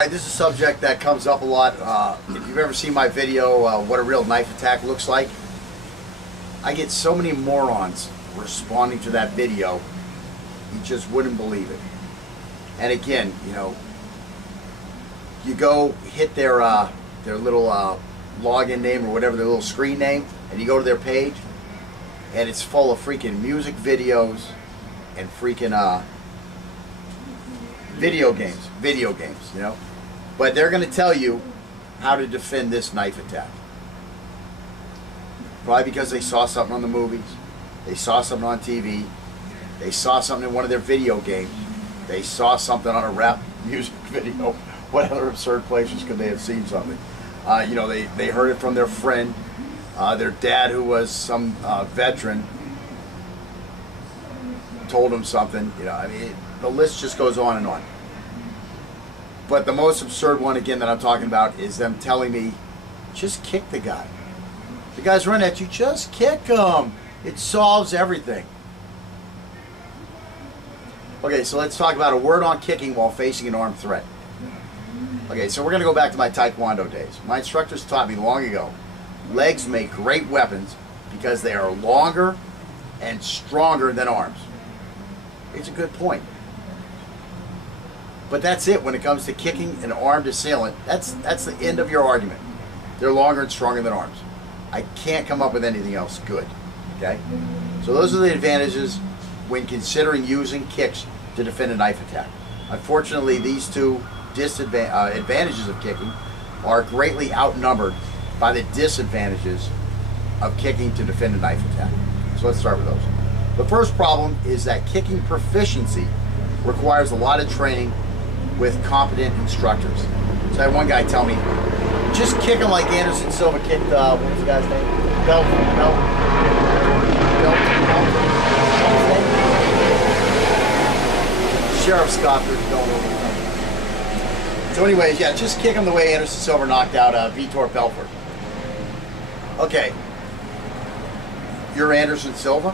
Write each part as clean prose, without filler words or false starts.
This is a subject that comes up a lot. If you've ever seen my video, what a real knife attack looks like, I get so many morons responding to that video, you just wouldn't believe it. And again, you go hit their little login name or whatever, their little screen name, and you go to their page, and it's full of freaking music videos and freaking video games, But they're going to tell you how to defend this knife attack. Probably because they saw something on the movies, they saw something on TV, they saw something in one of their video games, they saw something on a rap music video. What other absurd places could they have seen something? They heard it from their friend, their dad who was some veteran, told them something. The list just goes on and on. But the most absurd one, again, that I'm talking about is them telling me, just kick the guy. The guy's running at you, just kick him. It solves everything. Okay, so let's talk about a word on kicking while facing an armed threat. Okay, so we're going to go back to my Taekwondo days. My instructors taught me long ago, legs make great weapons because they are longer and stronger than arms. It's a good point. But that's it when it comes to kicking an armed assailant. That's the end of your argument. They're longer and stronger than arms. I can't come up with anything else good. Okay? So those are the advantages when considering using kicks to defend a knife attack. Unfortunately, these two advantages of kicking are greatly outnumbered by the disadvantages of kicking to defend a knife attack. So let's start with those. The first problem is that kicking proficiency requires a lot of training with competent instructors. So I had one guy tell me, just kick him like Anderson Silva kicked, what was the guy's name? Belt. Sheriff Scoffers don't know what. So anyways, yeah, just kick him the way Anderson Silva knocked out Vitor Belfort. Okay, you're Anderson Silva?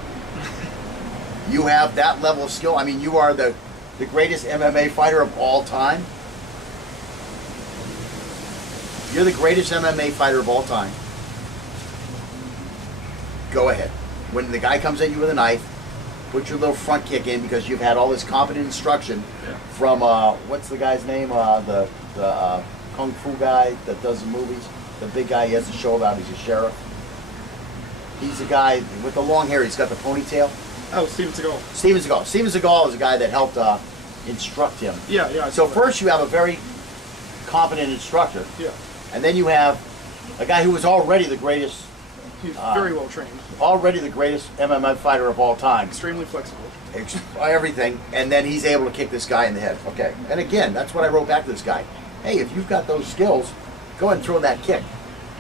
You have that level of skill? I mean, you are the greatest MMA fighter of all time? You're the greatest MMA fighter of all time. Go ahead. When the guy comes at you with a knife, put your little front kick in because you've had all this competent instruction from, what's the guy's name? The Kung Fu guy that does the movies. The big guy he has a show about, he's a sheriff. He's the guy with the long hair, he's got the ponytail. Oh, Steven Seagal. Steven Seagal. Steven Seagal is a guy that helped instruct him. Yeah. So first you have a very competent instructor. Yeah. And then you have a guy who was already the greatest. He's very well trained. Already the greatest MMA fighter of all time. Extremely flexible. Everything. And then he's able to kick this guy in the head. Okay. And again, that's what I wrote back to this guy. Hey, if you've got those skills, go ahead and throw that kick.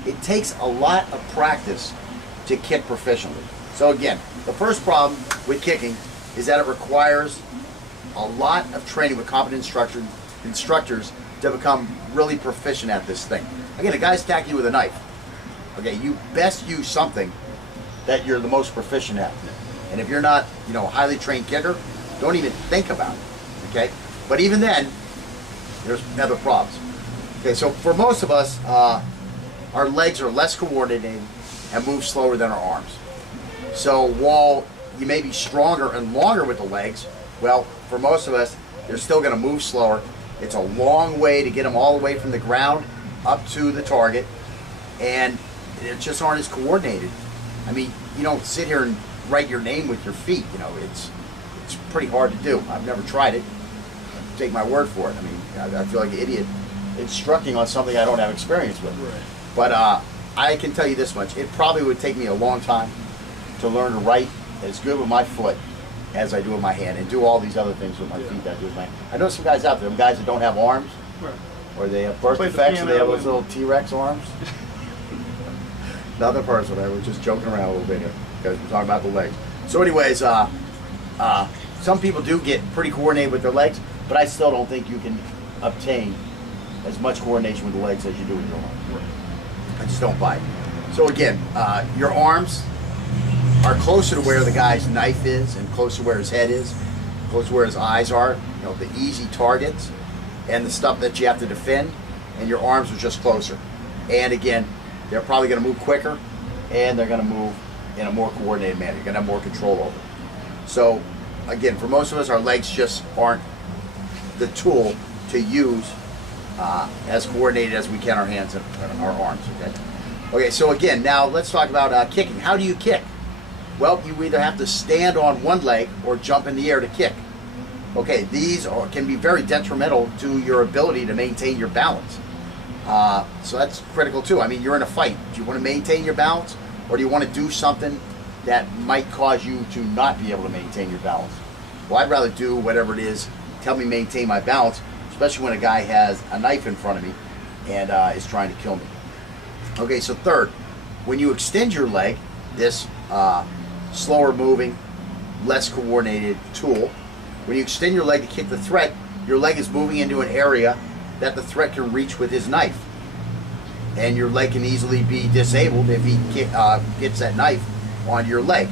It takes a lot of practice to kick proficiently. So again, the first problem with kicking is that it requires a lot of training with competent instructors to become really proficient at this thing. Again, a guy's attacking you with a knife. Okay, you best use something that you're the most proficient at. And if you're not, a highly trained kicker, don't even think about it. Okay? But even then, there's other problems. Okay, so for most of us, our legs are less coordinated and move slower than our arms. So while you may be stronger and longer with the legs, well, for most of us, they're still going to move slower. It's a long way to get them all the way from the ground up to the target, and they just aren't as coordinated. I mean, you don't sit here and write your name with your feet. It's pretty hard to do. I've never tried it. Take my word for it. I mean, I feel like an idiot instructing on something I don't have experience with. Right. But I can tell you this much. It probably would take me a long time to learn to write as good with my foot as I do with my hand, and do all these other things with my feet that I do with my hand. I know some guys out there, guys that don't have arms, or they have birth defects, or they have those little T-Rex arms. Nothing personal, I was just joking around a little bit here, because we're talking about the legs. So anyways, some people do get pretty coordinated with their legs, but I still don't think you can obtain as much coordination with the legs as you do with your arms. I just don't buy it. So again, your arms are closer to where the guy's knife is, and closer to where his head is, close to where his eyes are, the easy targets. and the stuff that you have to defend, and your arms are just closer. And again, they're probably going to move quicker, and they're going to move in a more coordinated manner. You're going to have more control over it. So again, for most of us, our legs just aren't the tool to use as coordinated as we can our hands and our arms. Okay, so again, now let's talk about kicking. How do you kick? Well, you either have to stand on one leg or jump in the air to kick. Okay, these can be very detrimental to your ability to maintain your balance. So that's critical too. I mean, you're in a fight. Do you want to maintain your balance, or do you want to do something that might cause you to not be able to maintain your balance? Well, I'd rather do whatever it is, tell me maintain my balance, especially when a guy has a knife in front of me and is trying to kill me. Okay, so third, when you extend your leg, this slower moving, less coordinated tool, when you extend your leg to kick the threat, your leg is moving into an area that the threat can reach with his knife. And your leg can easily be disabled if he gets that knife on your leg.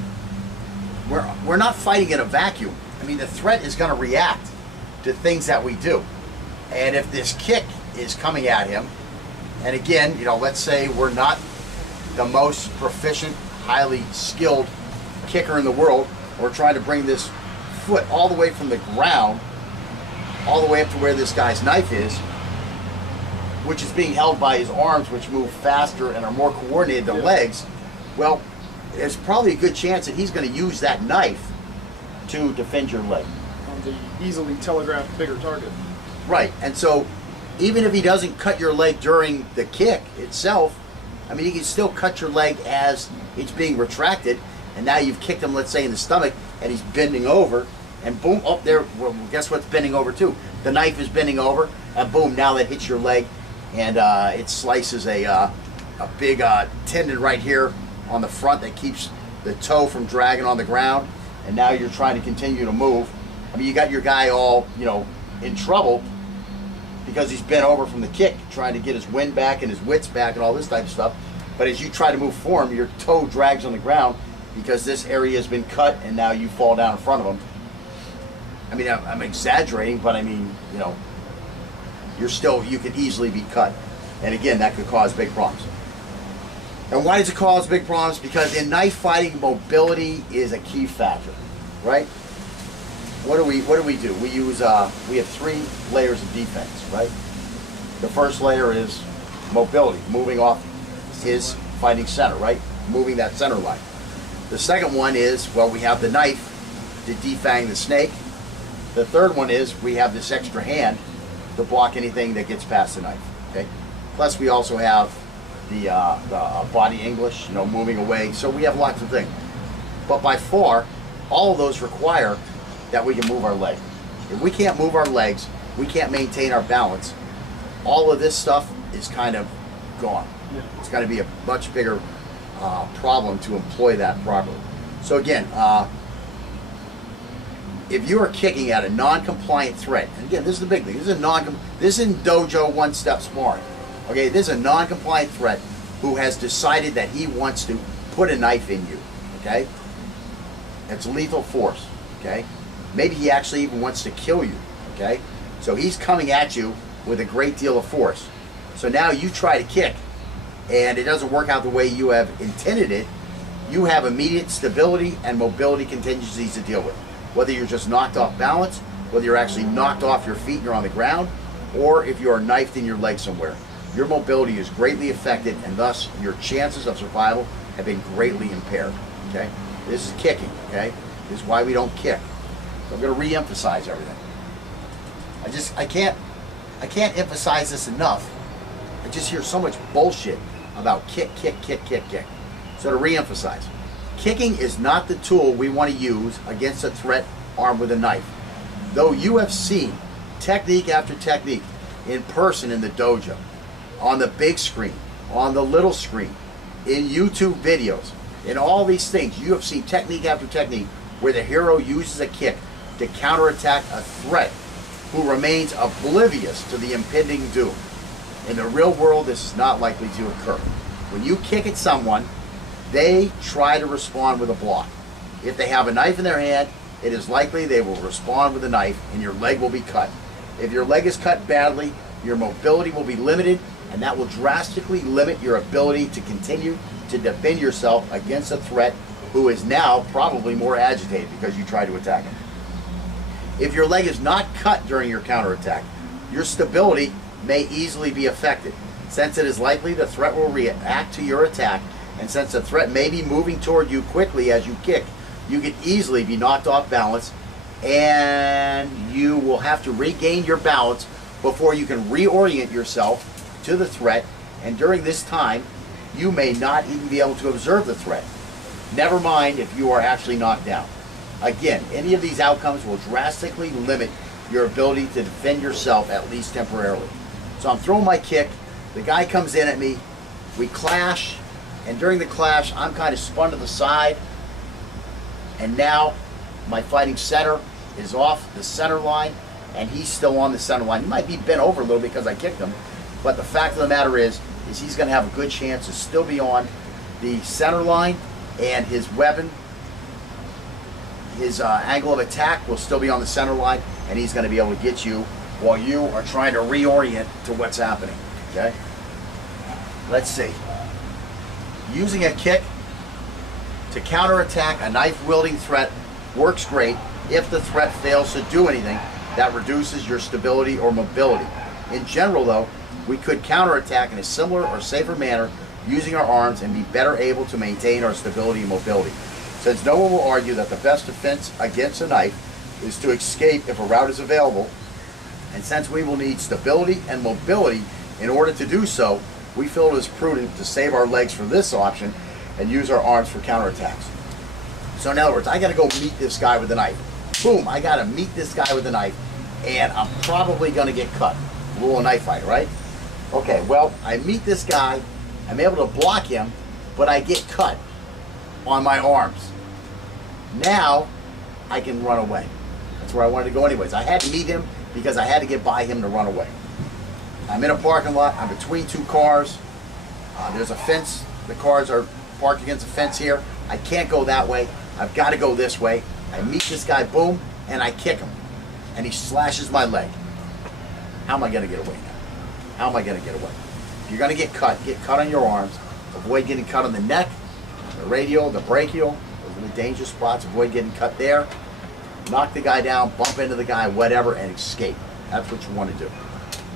We're not fighting in a vacuum. I mean, the threat is going to react to things that we do. And if this kick is coming at him, and again, you know, let's say we're not the most proficient, highly skilled kicker in the world, we're trying to bring this foot all the way from the ground all the way up to where this guy's knife is, which is being held by his arms, which move faster and are more coordinated than legs. Well, there's probably a good chance that he's going to use that knife to defend your leg. On the easily telegraphed bigger target. Right, and so even if he doesn't cut your leg during the kick itself, I mean, he can still cut your leg as it's being retracted, and now you've kicked him, let's say, in the stomach, and he's bending over, and boom, up there, well, guess what's bending over too? The knife is bending over, and boom, now that hits your leg, and it slices a big tendon right here on the front that keeps the toe from dragging on the ground, and now you're trying to continue to move. I mean, you got your guy all, you know, in trouble because he's bent over from the kick, trying to get his wind back and his wits back and all this type of stuff. But as you try to move forward, your toe drags on the ground because this area has been cut, and now you fall down in front of him. I mean, I'm exaggerating, but I mean, you know, you could easily be cut. And again, that could cause big problems. And why does it cause big problems? Because in knife fighting, mobility is a key factor, right? What do we do? We use we have 3 layers of defense, right? The first layer is mobility, moving off his fighting center, right? Moving that center line. The second one is, well, we have the knife to defang the snake. The third one is we have this extra hand to block anything that gets past the knife. Okay. Plus, we also have the body English, you know, moving away. So we have lots of things. But by far, all of those require that we can move our leg. If we can't move our legs, we can't maintain our balance. All of this stuff is kind of gone. Yeah. It's got to be a much bigger problem to employ that properly. So again, if you are kicking at a non-compliant threat, and again, this is the big thing. This isn't dojo one-step sparring. Okay, this is a non-compliant threat who has decided that he wants to put a knife in you. Okay, it's lethal force. Okay, maybe he actually even wants to kill you. Okay, so he's coming at you with a great deal of force. So now you try to kick, and it doesn't work out the way you have intended it. You have immediate stability and mobility contingencies to deal with. Whether you're just knocked off balance, whether you're actually knocked off your feet and you're on the ground, or if you are knifed in your leg somewhere, your mobility is greatly affected, and thus your chances of survival have been greatly impaired. Okay, this is kicking. Okay, this is why we don't kick. So I'm going to re-emphasize everything. I can't emphasize this enough. I just hear so much bullshit about kick. So to re-emphasize, kicking is not the tool we want to use against a threat armed with a knife. Though you have seen technique after technique in person in the dojo, on the big screen, on the little screen, in YouTube videos, in all these things, you have seen technique after technique where the hero uses a kick to counterattack a threat who remains oblivious to the impending doom. In the real world, this is not likely to occur. When you kick at someone, they try to respond with a block. If they have a knife in their hand, it is likely they will respond with a knife and your leg will be cut. If your leg is cut badly, your mobility will be limited, and that will drastically limit your ability to continue to defend yourself against a threat who is now probably more agitated because you tried to attack him. If your leg is not cut during your counterattack, your stability may easily be affected. Since it is likely the threat will react to your attack, and since the threat may be moving toward you quickly as you kick, you could easily be knocked off balance, and you will have to regain your balance before you can reorient yourself to the threat, and during this time, you may not even be able to observe the threat. Never mind if you are actually knocked down. Again, any of these outcomes will drastically limit your ability to defend yourself, at least temporarily. So I'm throwing my kick, the guy comes in at me, we clash, and during the clash, I'm kind of spun to the side, and now my fighting center is off the center line, and he's still on the center line. He might be bent over a little because I kicked him, but the fact of the matter is he's going to have a good chance to still be on the center line, and his weapon, his angle of attack will still be on the center line, and he's going to be able to get you while you are trying to reorient to what's happening. Okay? Let's see. Using a kick to counterattack a knife-wielding threat works great if the threat fails to do anything that reduces your stability or mobility. In general, though, we could counterattack in a similar or safer manner using our arms and be better able to maintain our stability and mobility. Since no one will argue that the best defense against a knife is to escape if a route is available, and since we will need stability and mobility in order to do so, we feel it is prudent to save our legs for this option and use our arms for counterattacks. So in other words, I got to go meet this guy with a knife. Boom, I got to meet this guy with a knife, and I'm probably going to get cut. Rule of knife fight, right? Okay, well, I meet this guy, I'm able to block him, but I get cut on my arms. Now, I can run away. That's where I wanted to go anyways. I had to meet him because I had to get by him to run away. I'm in a parking lot, I'm between two cars, there's a fence, the cars are parked against a fence here. I can't go that way, I've got to go this way. I meet this guy, boom, and I kick him. And he slashes my leg. How am I going to get away now? How am I going to get away? If you're going to get cut on your arms. Avoid getting cut on the neck, the radial, the brachial. Those are the dangerous spots. Avoid getting cut there. Knock the guy down, bump into the guy, whatever, and escape. That's what you want to do.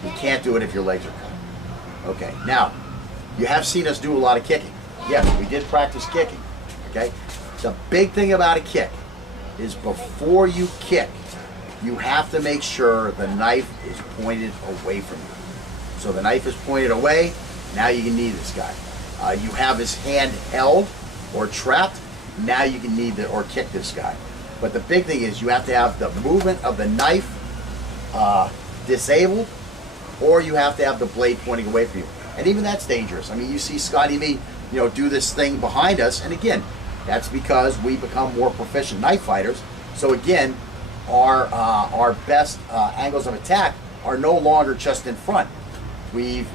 You can't do it if your legs are cut. Okay, now, you have seen us do a lot of kicking. Yes, we did practice kicking. Okay? The big thing about a kick is before you kick, you have to make sure the knife is pointed away from you. So the knife is pointed away, now you can knee this guy. You have his hand held or trapped, now you can knee or kick this guy. But the big thing is you have to have the movement of the knife disabled, or you have to have the blade pointing away from you. And even that's dangerous. I mean, you see Scotty and me, do this thing behind us, and again, that's because we become more proficient knife fighters. So again, our best angles of attack are no longer just in front. We've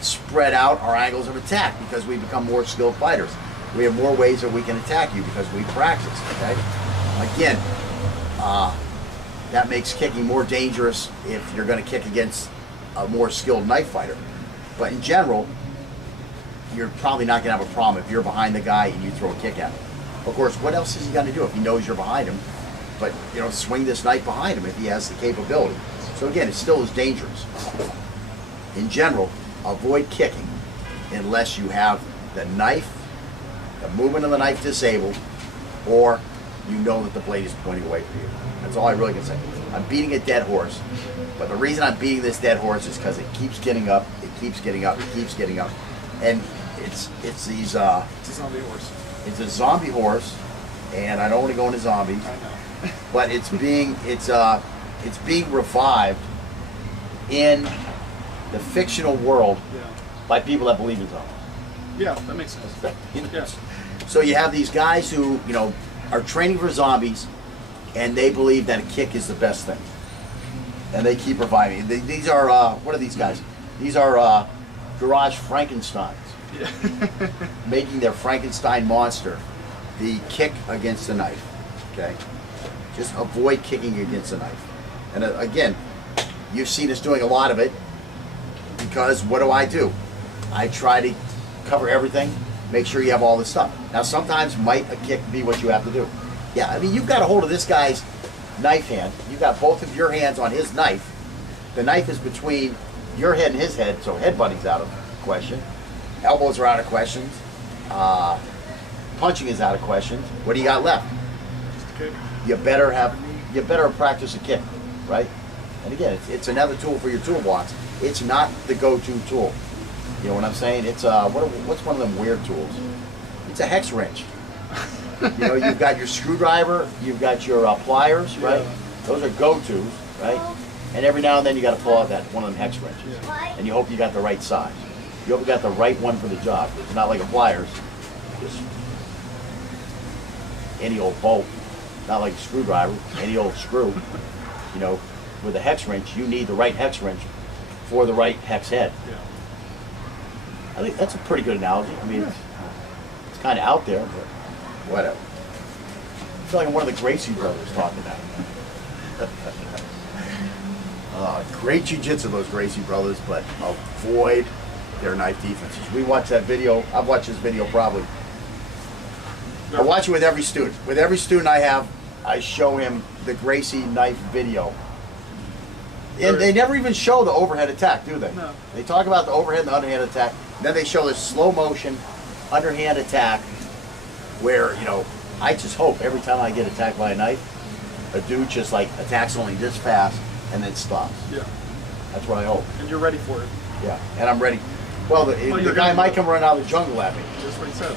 spread out our angles of attack because we become more skilled fighters. We have more ways that we can attack you because we practice, okay? Again, that makes kicking more dangerous if you're going to kick against a more skilled knife fighter. But in general, you're probably not going to have a problem if you're behind the guy and you throw a kick at him. Of course, what else is he going to do if he knows you're behind him? But, swing this knife behind him if he has the capability. So again, it still is dangerous. In general, avoid kicking unless you have the knife, the movement of the knife disabled, or you know that the blade is pointing away from you. That's all I really can say. I'm beating a dead horse, but the reason I'm beating this dead horse is because it keeps getting up, it keeps getting up, it keeps getting up. And it's these... It's a zombie horse. It's a zombie horse, and I don't want to go into zombies, I know. but it's being revived in the fictional world by people that believe in zombies. Yeah, that makes sense. Yes. So you have these guys who, are training for zombies, and they believe that a kick is the best thing. And they keep reviving. These are, what are these guys? These are garage Frankensteins. Yeah. Making their Frankenstein monster the kick against the knife. Okay? Just avoid kicking against the knife. And again, You've seen us doing a lot of it because what do? I try to cover everything, make sure you have all this stuff. Now sometimes might a kick be what you have to do. Yeah, I mean, you've got a hold of this guy's knife hand. You've got both of your hands on his knife. The knife is between your head and his head, so headbutting's out of question. Elbows are out of question. Punching is out of question. What do you got left? Okay. You better practice a kick, right? And again, it's another tool for your toolbox. It's not the go-to tool. You know what I'm saying? It's what's one of them weird tools? It's a hex wrench. You know, you've got your screwdriver, you've got your pliers, right? Yeah. Those are go-tos, right? And every now and then you got to pull out that one of them hex wrenches, Yeah. and you hope you got the right size. You hope you got the right one for the job. It's not like a pliers, just any old bolt. Not like a screwdriver, any old screw. You know, with a hex wrench, you need the right hex wrench for the right hex head. Yeah. I think that's a pretty good analogy. I mean, it's kind of out there, but whatever. I feel like I'm one of the Gracie brothers talking now. Great jiu-jitsu, those Gracie brothers, but avoid their knife defenses. We watch that video. I've watched this video probably. I watch it with every student. With every student I have, I show him the Gracie knife video. And they never even show the overhead attack, do they? No. They talk about the overhead and the underhand attack. Then they show this slow motion underhand attack where, you know, I just hope every time I get attacked by a knife, a dude just like attacks only this fast and then stops. Yeah. That's what I hope. And you're ready for it. Yeah, and I'm ready. Well, the guy might come running out of the jungle at me. That's what he said.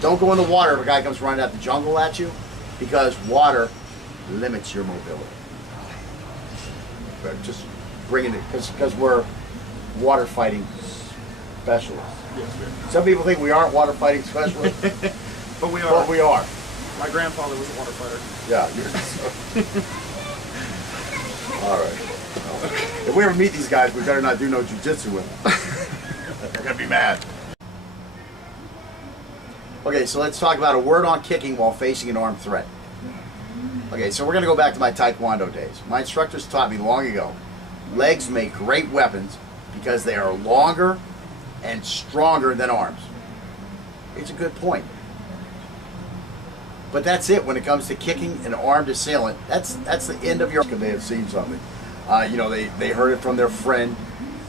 Don't go in the water if a guy comes running out the jungle at you, because water limits your mobility. But just bringing it, because we're water fighting specialists. Yes, we Some people think we aren't water fighting specialists, are. But we are. but we are. My grandfather was a water fighter. Yeah. All right. If we ever meet these guys, we better not do no jiu-jitsu with them. They're gonna be mad. Okay, so let's talk about a word on kicking while facing an armed threat. Okay, so we're going to go back to my Taekwondo days. My instructors taught me long ago, legs make great weapons because they are longer and stronger than arms. It's a good point. But that's it when it comes to kicking an armed assailant. That's the end of your... They have seen something. You know, they heard it from their friend,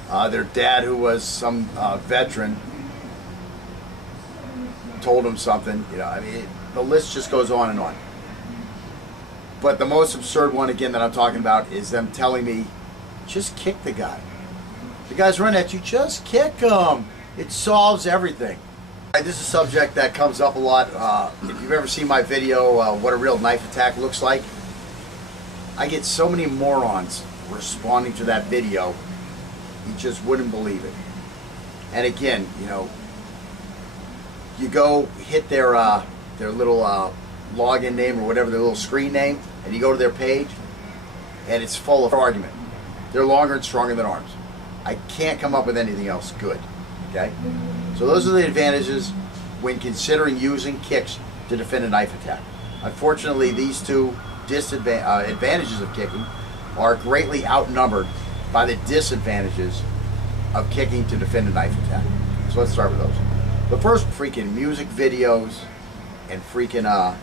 their dad who was some veteran, told them something, you know, I mean, the list just goes on and on. But the most absurd one, again, that I'm talking about is them telling me, just kick the guy. The guy's running at you, just kick him. It solves everything. This is a subject that comes up a lot. If you've ever seen my video, what a real knife attack looks like, I get so many morons responding to that video, you just wouldn't believe it. And again, you know, you go hit their little login name or whatever, their little screen name, and you go to their page, and it's full of argument. They're longer and stronger than arms. I can't come up with anything else good. Okay? So those are the advantages when considering using kicks to defend a knife attack. Unfortunately, these two advantages of kicking are greatly outnumbered by the disadvantages of kicking to defend a knife attack. So let's start with those. The first, freaking music videos and freaking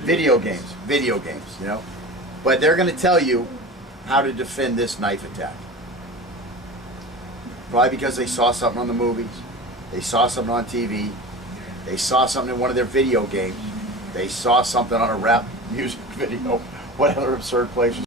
video games, you know. But they're going to tell you how to defend this knife attack. Probably because they saw something on the movies, they saw something on TV, they saw something in one of their video games, they saw something on a rap music video, what other absurd places.